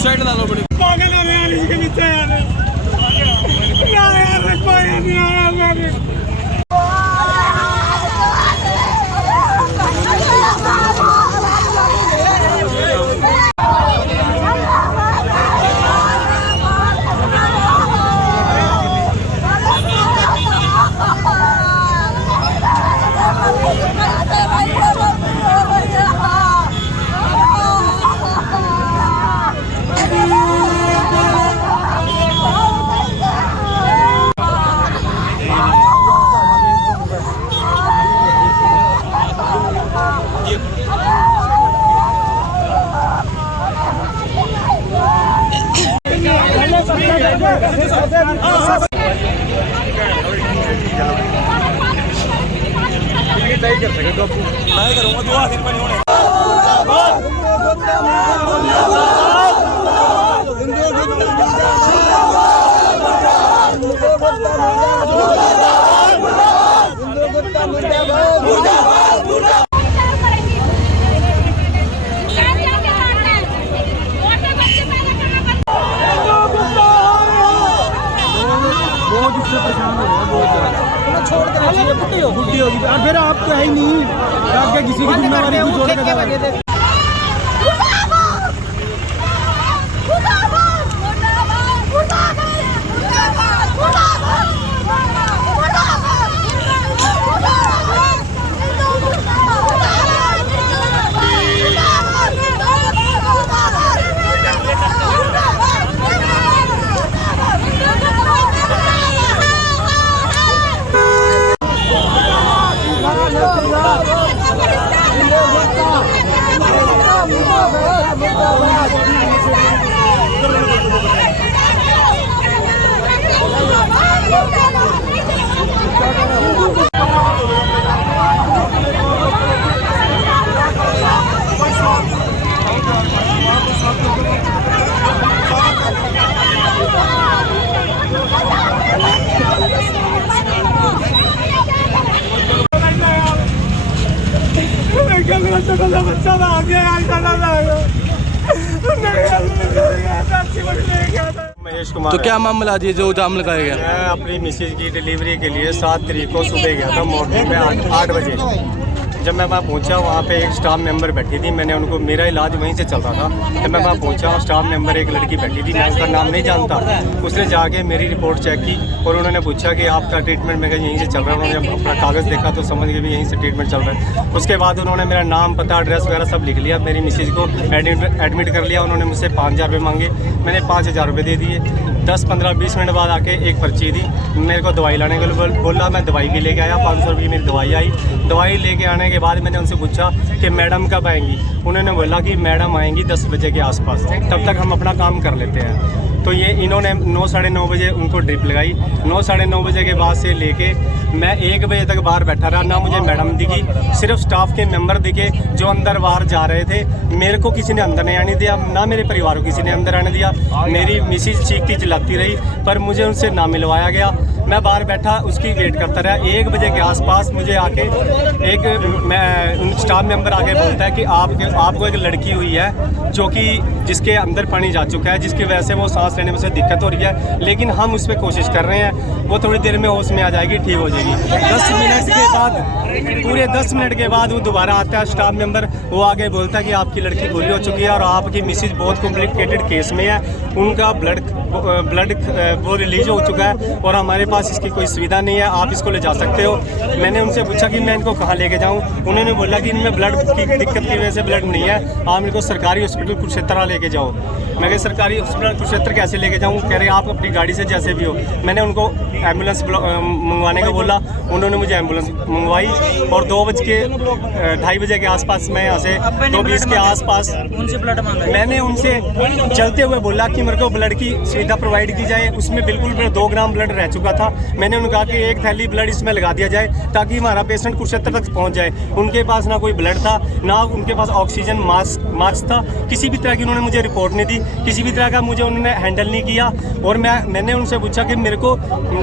Side ला लो बड़ी पागल है यार इसके पीछे यार कोई नहीं आया मैं करूँगा 2 दिन पर नहीं होने छोड़ के बुढ़ी होगी और फिर आप तो है ही नहीं आगे किसी की जिम्मेदारी को छोड़ के लगे थे महेश कुमार। तो क्या मामला जी जो जाम लगाया गया? मैं अपनी मिसेज की डिलीवरी के लिए 7 तारीख को सुबह गया था मॉर्निंग में 8 बजे। जब मैं वहाँ पहुँचा वहाँ पे एक स्टाफ मेंबर बैठी थी। मैंने उनको, मेरा इलाज वहीं से चल रहा था। जब मैं वहाँ पहुँचा स्टाफ मेंबर एक लड़की बैठी थी, मैं उसका नाम नहीं जानता। उसने जाके मेरी रिपोर्ट चेक की और उन्होंने पूछा कि आपका ट्रीटमेंट मैं यहीं से चल रहा है। उन्होंने जब अपना कागज़ देखा तो समझ गए भी यहीं से ट्रीटमेंट चल रहा है। उसके बाद उन्होंने मेरा नाम, पता, एड्रेस वगैरह सब लिख लिया। मेरी मिसेज को एडमिट कर लिया। उन्होंने मुझसे 5,000 रुपये मांगे। मैंने 5,000 रुपये दे दिए। 10, 15, 20 मिनट बाद आके एक पर्ची दी। मेरे को दवाई लाने को बोला। मैं दवाई भी लेके आया। 500 रुपये की मेरी दवाई आई। दवाई लेके आने के बाद मैंने उनसे पूछा कि मैडम कब आएंगी। उन्होंने बोला कि मैडम आएंगी 10 बजे के आसपास, तब तक हम अपना काम कर लेते हैं। तो ये इन्होंने 9, साढ़े 9 बजे उनको ड्रिप लगाई। 9, साढ़े 9 बजे के बाद से लेके मैं 1 बजे तक बाहर बैठा रहा। ना मुझे मैडम दिखी, सिर्फ स्टाफ के मेंबर दिखे जो अंदर बाहर जा रहे थे। मेरे को किसी ने अंदर नहीं आने दिया, ना मेरे परिवार को किसी ने अंदर आने दिया। मेरी मिसेज चीखती चिल्लाती रही पर मुझे उनसे ना मिलवाया गया। मैं बाहर बैठा उसकी वेट करता रहा। 1 बजे के आसपास मुझे आके एक स्टाफ मेंबर आके बोलता है कि आपको एक लड़की हुई है जो कि जिसके अंदर पानी जा चुका है, जिसकी वजह से वो सांस लेने में से दिक्कत हो रही है, लेकिन हम उस पर कोशिश कर रहे हैं। वो थोड़ी देर में होश में आ जाएगी, ठीक हो जाएगी। 10 मिनट के बाद, पूरे 10 मिनट के बाद वो दोबारा आता है स्टाफ मेंबर। वो आगे बोलता है कि आपकी लड़की पूरी हो चुकी है और आपकी मिसेज बहुत कॉम्प्लिकेटेड केस में है, उनका ब्लड वो रिलीज हो चुका है और हमारे पास इसकी कोई सुविधा नहीं है, आप इसको ले जा सकते हो। मैंने उनसे पूछा कि मैं इनको कहाँ लेके जाऊँ। उन्होंने बोला कि इनमें ब्लड की दिक्कत की वजह से ब्लड नहीं है, आप इनको सरकारी हॉस्पिटल कुरुक्षेत्र लेके जाओ। मैं कहा सरकारी हॉस्पिटल कुरुक्षेत्र कैसे लेके जाऊँ? कह रहे आप अपनी गाड़ी से जैसे भी हो। मैंने उनको एम्बुलेंस मंगवाने का बोला, उन्होंने मुझे एम्बुलेंस मंगवाई और 2:02 बजे के आसपास मैं यहाँ से 2:20 के आसपास उनसे ब्लड मांगा। मैंने उनसे चलते हुए बोला कि मेरे को ब्लड की सुविधा प्रोवाइड की जाए। उसमें बिल्कुल 2 ग्राम ब्लड रह चुका था। मैंने उन्हें कहा कि एक थैली ब्लड इसमें लगा दिया जाए ताकि हमारा पेशेंट कुरुक्षेत्र तक पहुँच जाए। उनके पास ना कोई ब्लड था, ना उनके पास ऑक्सीजन मास्क था, किसी भी तरह की उन्होंने मुझे रिपोर्ट नहीं दी। किसी भी तरह का मुझे उन्होंने हैंडल नहीं किया। और मैंने उनसे पूछा कि मेरे को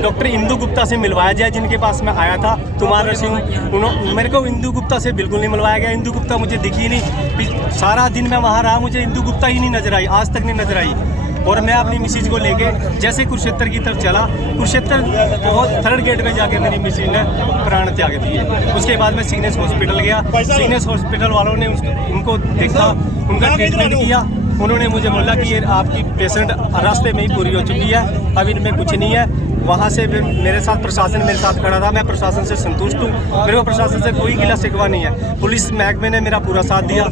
डॉक्टर इंदु गुप्ता से मिलवाया जाए, जिनके पास मैं आया था, तुम्हारा सिंह। मेरे को इंदु गुप्ता से बिल्कुल नहीं मिलवाया गया। इंदु गुप्ता मुझे दिखी नहीं, सारा दिन मैं वहाँ रहा, मुझे इंदु गुप्ता ही नहीं नजर आई, आज तक नहीं नजर आई। और मैं अपनी मिसेज को लेके जैसे कुरुक्षेत्र की तरफ चला, कुरुक्षेत्र बहुत 3rd गेट पे जाके मेरी मिसेज ने प्राण त्याग दिए। उसके बाद मैं सीनेस हॉस्पिटल गया, सीनेस हॉस्पिटल वालों ने उनको देखा, उनका ट्रीटमेंट किया। उन्होंने मुझे बोला कि ये आपकी पेशेंट रास्ते में ही पूरी हो चुकी है, अब इनमें कुछ नहीं है। वहाँ से फिर मेरे साथ प्रशासन मेरे साथ खड़ा था, मैं प्रशासन से संतुष्ट हूँ, मेरे को प्रशासन से कोई गिला शिकवा नहीं है। पुलिस महकमे ने मेरा पूरा साथ दिया,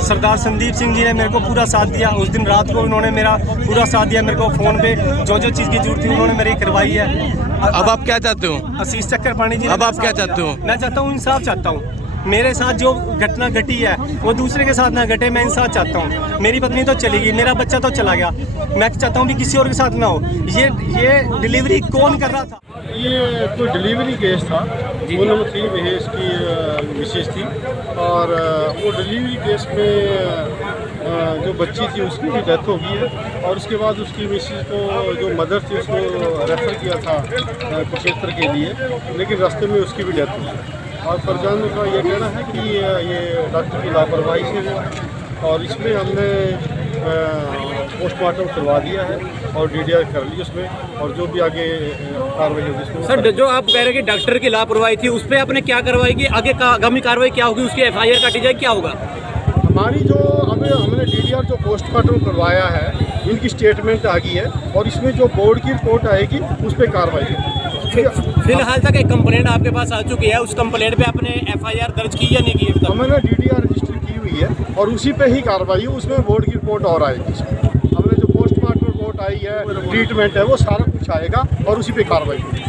सरदार संदीप सिंह जी ने मेरे को पूरा साथ दिया। उस दिन रात को उन्होंने मेरा पूरा साथ दिया, मेरे को फ़ोन पे जो चीज़ की जरूरत थी उन्होंने मेरी करवाई है। अब आप क्या चाहते हो? आशीष चक्रपाणी जी, अब आप क्या चाहते हो? मैं चाहता हूँ इंसाफ चाहता हूँ। मेरे साथ जो घटना घटी है वो दूसरे के साथ ना घटे, मैं इंसाफ चाहता हूँ। मेरी पत्नी तो चली गई, मेरा बच्चा तो चला गया, मैं चाहता हूँ कि किसी और के साथ ना हो। ये डिलीवरी कौन कर रहा था? ये कोई डिलीवरी केस था, पूनम थी महेश की मिसेज थी, और वो डिलीवरी केस में जो बच्ची थी उसकी भी डेथ हो गई है। और उसके बाद उसकी मिसेज को, जो मदर थी, उसको रेफ़र किया था कुरुक्षेत्र के लिए, लेकिन रास्ते में उसकी भी डेथ हुई। और परिजन का ये कहना है कि ये डॉक्टर की लापरवाही से है, और इसमें हमने पोस्टमार्टम करवा दिया है और DDR कर ली उसमें, और जो भी आगे कार्रवाई होगी उसमें। सर, जो आप कह रहे हैं कि डॉक्टर की लापरवाही थी, उस पर आपने क्या कार्रवाई की? आगे आगामी कार्रवाई क्या होगी? उसकी FIR काटी जाए, क्या होगा? हमारी जो अभी हमने DDR जो पोस्टमार्टम करवाया है, इनकी स्टेटमेंट आ गई है, और इसमें जो बोर्ड की रिपोर्ट आएगी उस पर कार्रवाई होगी। फिलहाल तक एक कंप्लेंट आपके पास आ चुकी है, उस कंप्लेंट पे आपने FIR दर्ज की या नहीं की? हमने DDR रजिस्टर की हुई है और उसी पे ही कार्रवाई, उसमें बोर्ड की रिपोर्ट और आएगी। हमने जो पोस्टमार्टम रिपोर्ट आई है, ट्रीटमेंट है, वो सारा कुछ आएगा और उसी पे कार्रवाई होगी।